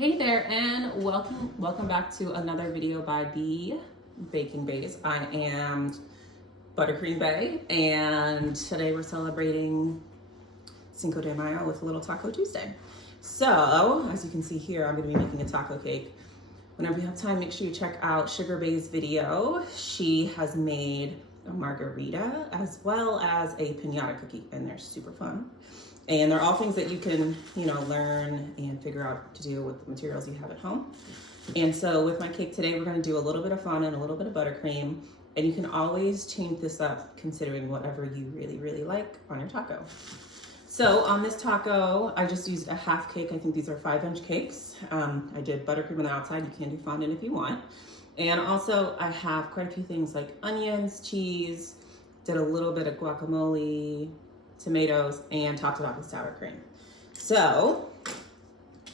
Hey there, and welcome back to another video by the Baking Baes. I am Buttercream Bae, and today we're celebrating Cinco de Mayo with a little Taco Tuesday. So, as you can see here, I'm going to be making a taco cake. Whenever you have time, make sure you check out Sugar Bae's video. She has made a margarita as well as a piñata cookie, and they're super fun. And they're all things that you can, learn and figure out to do with the materials you have at home. And so with my cake today, we're going to do a little bit of fondant, a little bit of buttercream, and you can always change this up considering whatever you really, really like on your taco. So on this taco, I just used a half cake. I think these are 5-inch cakes. I did buttercream on the outside. You can do fondant if you want. And also I have quite a few things like onions, cheese, did a little bit of guacamole, tomatoes, and topped it off with sour cream. So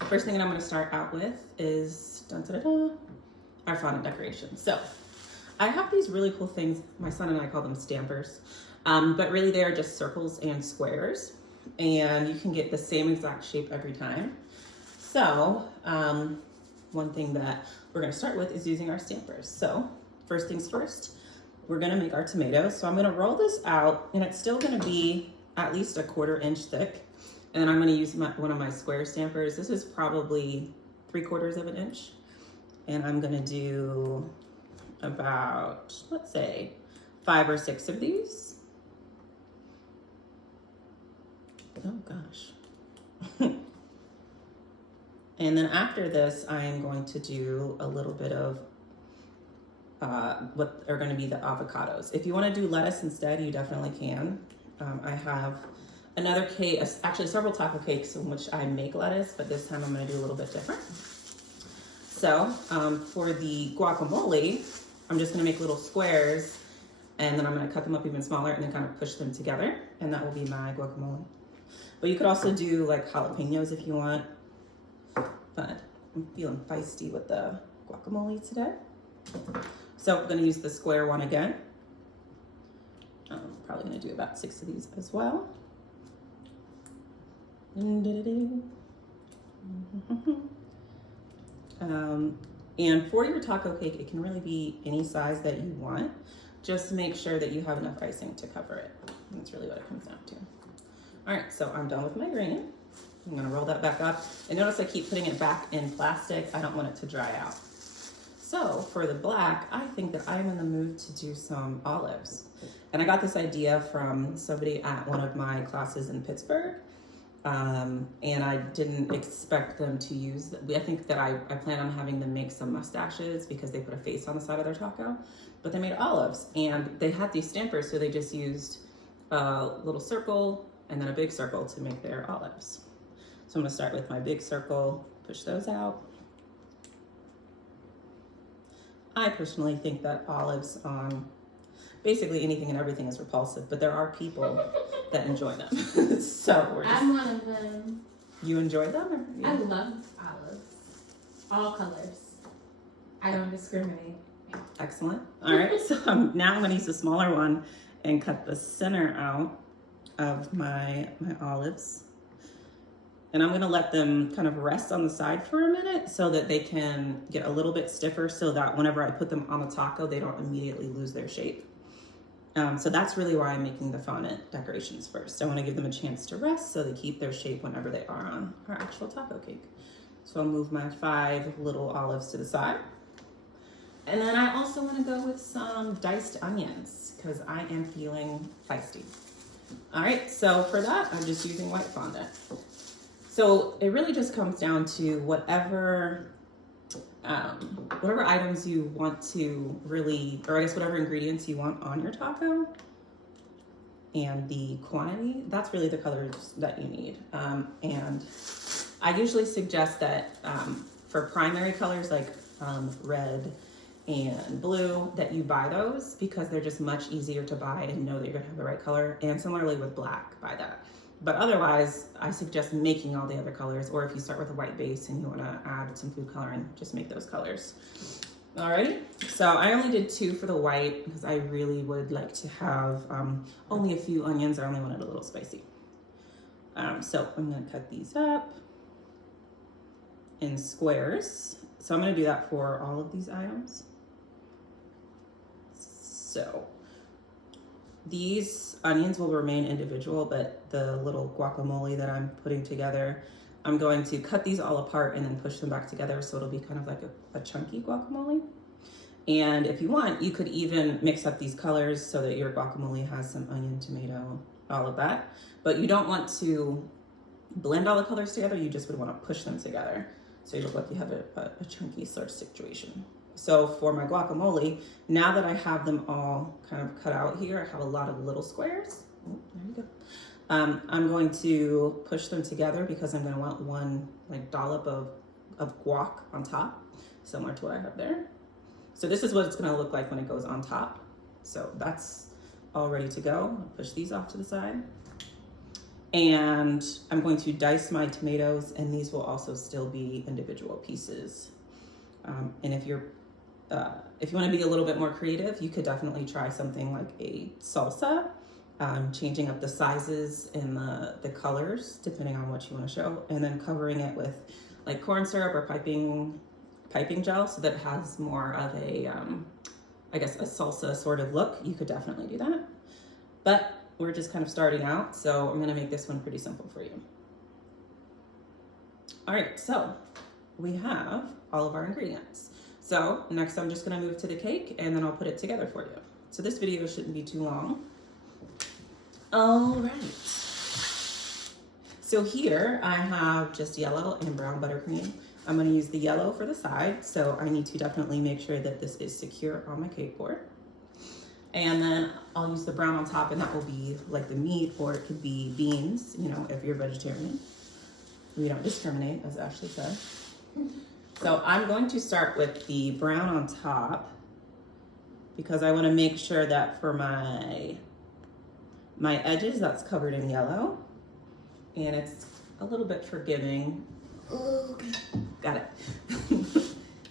first thing that I'm going to start out with is our fondant decoration. So I have these really cool things. My son and I call them stampers, but really they are just circles and squares, and you can get the same exact shape every time. So one thing that we're going to start with is using our stampers. So first things first, we're going to make our tomatoes. So I'm going to roll this out, and it's still going to be at least a 1/4 inch thick. And then I'm going to use one of my square stampers. This is probably 3/4 of an inch. And I'm going to do about, let's say, 5 or 6 of these. Oh gosh. And then after this, I am going to do a little bit of what are going to be the avocados. If you want to do lettuce instead, you definitely can. I have another cake, actually several taco cakes in which I make lettuce, but this time I'm going to do a little bit different. So for the guacamole, I'm just going to make little squares, and then I'm going to cut them up even smaller and then kind of push them together, and that will be my guacamole. But you could also do like jalapenos if you want, but I'm feeling feisty with the guacamole today. So I'm going to use the square one again. I'm probably going to do about 6 of these as well. And for your taco cake, it can really be any size that you want. Just make sure that you have enough icing to cover it. That's really what it comes down to. All right, so I'm done with my green. I'm going to roll that back up. And notice I keep putting it back in plastic. I don't want it to dry out. So for the black, I think that I'm in the mood to do some olives. And I got this idea from somebody at one of my classes in Pittsburgh. And I didn't expect them to use, I think that I plan on having them make some mustaches because they put a face on the side of their taco, but they made olives, and they had these stampers, so they just used a little circle and then a big circle to make their olives. So I'm gonna start with my big circle, push those out. I personally think that olives on basically anything and everything is repulsive, but there are people that enjoy them. So I'm one of them. You enjoy them? Or I love olives. All colors. I don't discriminate. Excellent. All right, so now I'm going to use a smaller one and cut the center out of my olives. And I'm going to let them kind of rest on the side for a minute so that they can get a little bit stiffer, so that whenever I put them on the taco, they don't immediately lose their shape. So that's really why I'm making the fondant decorations first. I want to give them a chance to rest so they keep their shape whenever they are on our actual taco cake. So I'll move my 5 little olives to the side. And then I also want to go with some diced onions because I am feeling feisty. All right, so for that, I'm just using white fondant. So it really just comes down to whatever items you want to really, or I guess whatever ingredients you want on your taco, and the quantity, that's really the colors that you need. And I usually suggest that for primary colors like red and blue, that you buy those because they're just much easier to buy and know that you're gonna have the right color. And similarly with black, buy that. But otherwise, I suggest making all the other colors, or if you start with a white base and you want to add some food coloring, just make those colors. Alrighty, so I only did 2 for the white because I really would like to have only a few onions. I only wanted a little spicy. So I'm going to cut these up. in squares. So I'm gonna do that for all of these items. So these onions will remain individual, but the little guacamole that I'm putting together, I'm going to cut these all apart and then push them back together so it'll be kind of like a chunky guacamole. And if you want, you could even mix up these colors so that your guacamole has some onion, tomato, all of that. But you don't want to blend all the colors together, you just would want to push them together so you look like you have a chunky sort of situation. So for my guacamole, now that I have them all kind of cut out here, I have a lot of little squares. Oh, there you go. I'm going to push them together because I'm going to want one like dollop of guac on top, similar to what I have there. So this is what it's going to look like when it goes on top. So that's all ready to go. I'll push these off to the side. And I'm going to dice my tomatoes, and these will also still be individual pieces. And if you want to be a little bit more creative, you could definitely try something like a salsa, changing up the sizes and the colors depending on what you want to show, and then covering it with like corn syrup or piping gel so that it has more of a, I guess, a salsa sort of look. You could definitely do that. But we're just kind of starting out, so I'm gonna make this one pretty simple for you. All right, so we have all of our ingredients. So next I'm just gonna move to the cake and then I'll put it together for you. So this video shouldn't be too long. All right. So here I have just yellow and brown buttercream. I'm gonna use the yellow for the side, so I need to definitely make sure that this is secure on my cake board. And then I'll use the brown on top, and that will be like the meat, or it could be beans, you know, if you're vegetarian. We don't discriminate, as Ashley said. So I'm going to start with the brown on top because I want to make sure that for my edges, that's covered in yellow. And it's a little bit forgiving. Okay, got it.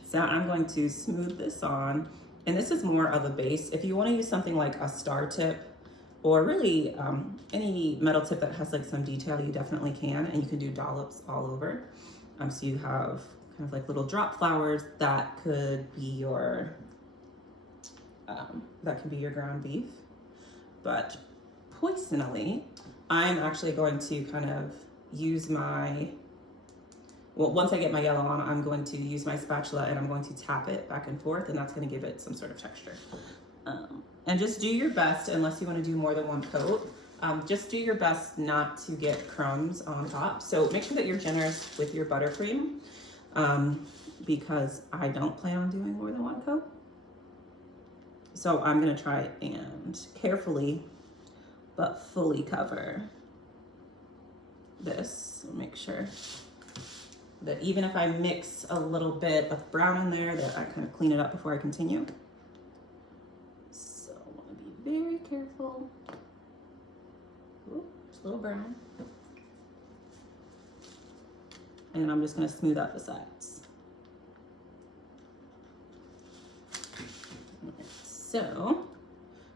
So I'm going to smooth this on. And this is more of a base. If you want to use something like a star tip or really any metal tip that has like some detail, you definitely can. And you can do dollops all over. So you have kind of like little drop flowers that could be your ground beef. But poisonally, I'm actually going to kind of use once I get my yellow on, I'm going to use my spatula and I'm going to tap it back and forth, and that's going to give it some sort of texture. And just do your best, unless you want to do more than one coat, just do your best not to get crumbs on top. So make sure that you're generous with your buttercream, because I don't plan on doing more than one coat. So I'm going to try and carefully but fully cover this. Make sure that even if I mix a little bit of brown in there, that I kind of clean it up before I continue. So I want to be very careful. Ooh, just a little brown. And I'm just going to smooth out the sides. So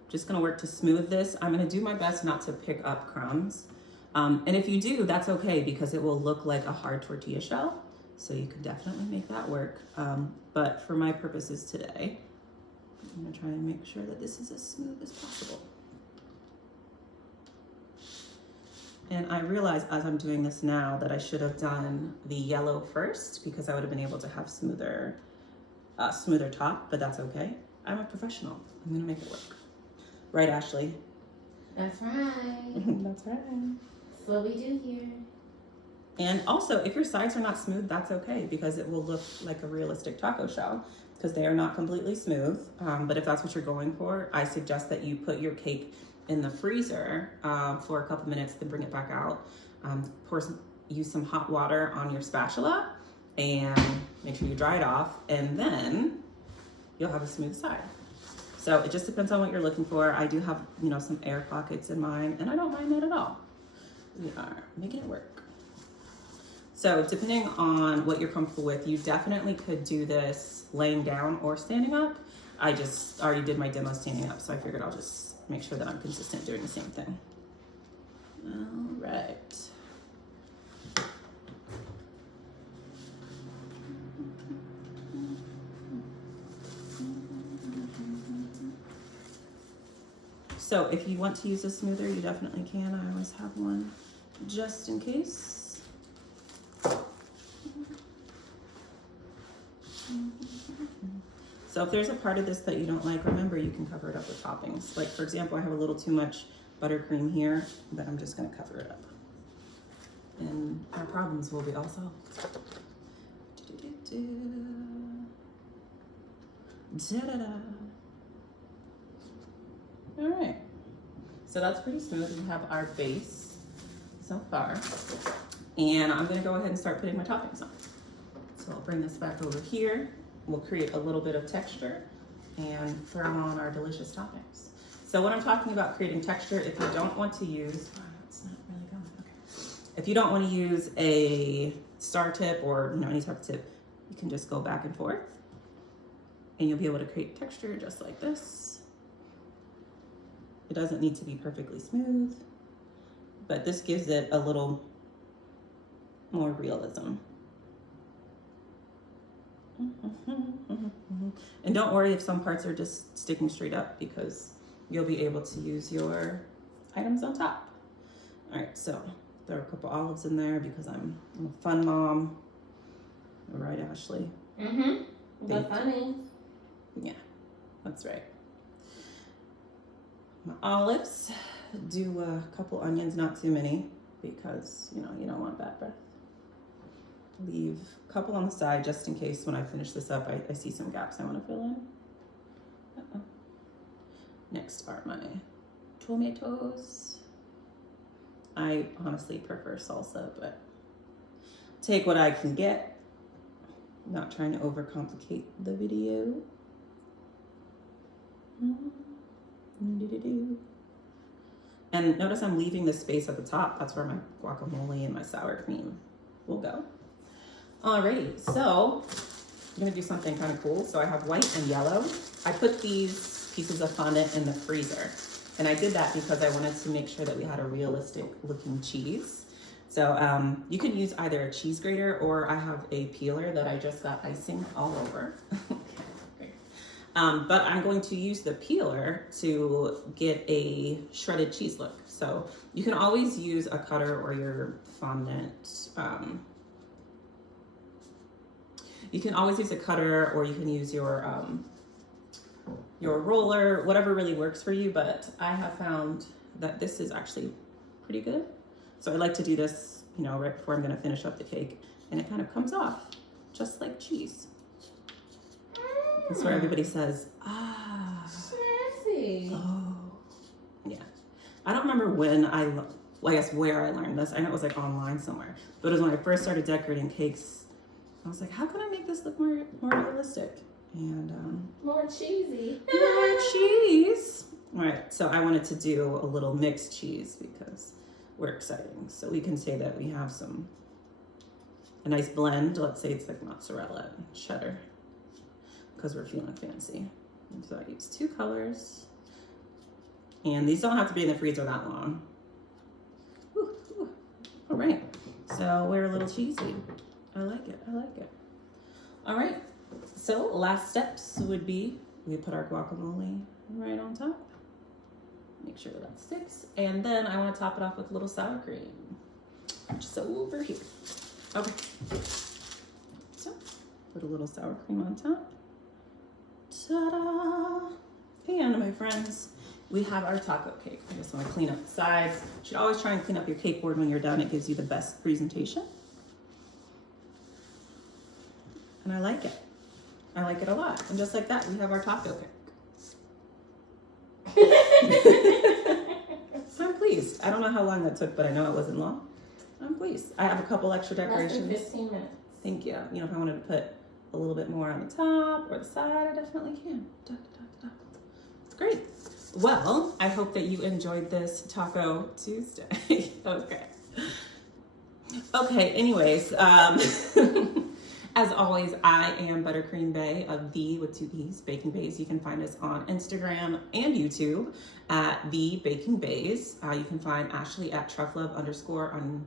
just going to work to smooth this. I'm going to do my best not to pick up crumbs. And if you do, that's okay, because it will look like a hard tortilla shell. So you can definitely make that work. But for my purposes today, I'm gonna try and make sure that this is as smooth as possible. And I realize as I'm doing this now that I should have done the yellow first, because I would have been able to have smoother top, but that's okay. I'm a professional. I'm gonna make it work. Right, Ashley? That's right. That's right. That's what we do here. And also, if your sides are not smooth, that's okay, because it will look like a realistic taco shell, because they are not completely smooth. But if that's what you're going for, I suggest that you put your cake in the freezer for a couple minutes, then bring it back out. Use some hot water on your spatula and make sure you dry it off, and then you'll have a smooth side. So it just depends on what you're looking for. I do have, some air pockets in mine, and I don't mind that at all. We are making it work. So depending on what you're comfortable with, you definitely could do this laying down or standing up. I just already did my demo standing up, so I figured I'll just make sure that I'm consistent doing the same thing. All right. So if you want to use a smoother, you definitely can. I always have one just in case. So if there's a part of this that you don't like, remember you can cover it up with toppings. Like for example, I have a little too much buttercream here, but I'm just gonna cover it up. And our problems will be all solved. All right, so that's pretty smooth. We have our base so far. And I'm gonna go ahead and start putting my toppings on. So I'll bring this back over here. We'll create a little bit of texture and throw on our delicious toppings. So when I'm talking about creating texture, if you don't want to use, oh, it's not really going, okay. If you don't want to use a star tip or any type of tip, you can just go back and forth and you'll be able to create texture just like this. It doesn't need to be perfectly smooth, but this gives it a little more realism. And don't worry if some parts are just sticking straight up, because you'll be able to use your items on top. All right, so throw a couple olives in there because I'm a fun mom. All right, Ashley? Mm-hmm. But funny. Yeah, that's right. My olives, do a couple onions, not too many, because you don't want bad breath. Leave a couple on the side just in case when I finish this up, I see some gaps I want to fill in. Next are my tomatoes. I honestly prefer salsa, but take what I can get. Not trying to overcomplicate the video. And notice I'm leaving the space at the top. That's where my guacamole and my sour cream will go. Alrighty, so I'm gonna do something kind of cool. So I have white and yellow. I put these pieces of fondant in the freezer. And I did that because I wanted to make sure that we had a realistic looking cheese. So you can use either a cheese grater, or I have a peeler that I just got icing all over. But I'm going to use the peeler to get a shredded cheese look. So you can always use a cutter or your fondant. You can always use a cutter, or you can use your roller, whatever really works for you. But I have found that this is actually pretty good. So I like to do this, right before I'm going to finish up the cake, and it kind of comes off just like cheese. That's where everybody says, ah. Sassy. Oh, yeah. I don't remember when I guess where I learned this. I know it was like online somewhere, but it was when I first started decorating cakes. I was like, how can I make this look more realistic? And more cheesy. more cheese. All right, so I wanted to do a little mixed cheese because we're exciting. So we can say that we have a nice blend. Let's say it's like mozzarella and cheddar, because we're feeling fancy. And so I use 2 colors. And these don't have to be in the freezer that long. Ooh, ooh. All right, so we're a little cheesy. I like it, I like it. All right, so last steps would be, we put our guacamole right on top. Make sure that sticks. And then I want to top it off with a little sour cream, just over here. Okay, so put a little sour cream on top. Ta-da! And my friends, we have our taco cake. I just want to clean up the sides. You should always try and clean up your cake board when you're done. It gives you the best presentation. And I like it. I like it a lot. And just like that, we have our taco cake. I'm pleased. I don't know how long that took, but I know it wasn't long. I'm pleased. I have a couple extra decorations. Less than 15 minutes. Thank you. If I wanted to put a little bit more on the top or the side, I definitely can. Da, da, da, da. It's great. Well, I hope that you enjoyed this Taco Tuesday. Okay, anyways, as always, I am Buttercream Bae of the, with 2 E's, Baking Baes. You can find us on Instagram and YouTube at theebakingbaes. You can find Ashley at trufflove_ on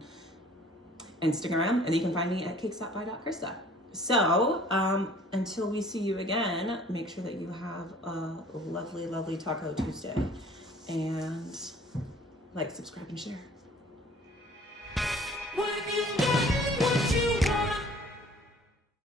Instagram, and you can find me at cakes.by.krista. So until we see you again, make sure that you have a lovely, lovely Taco Tuesday. and like, subscribe, and share.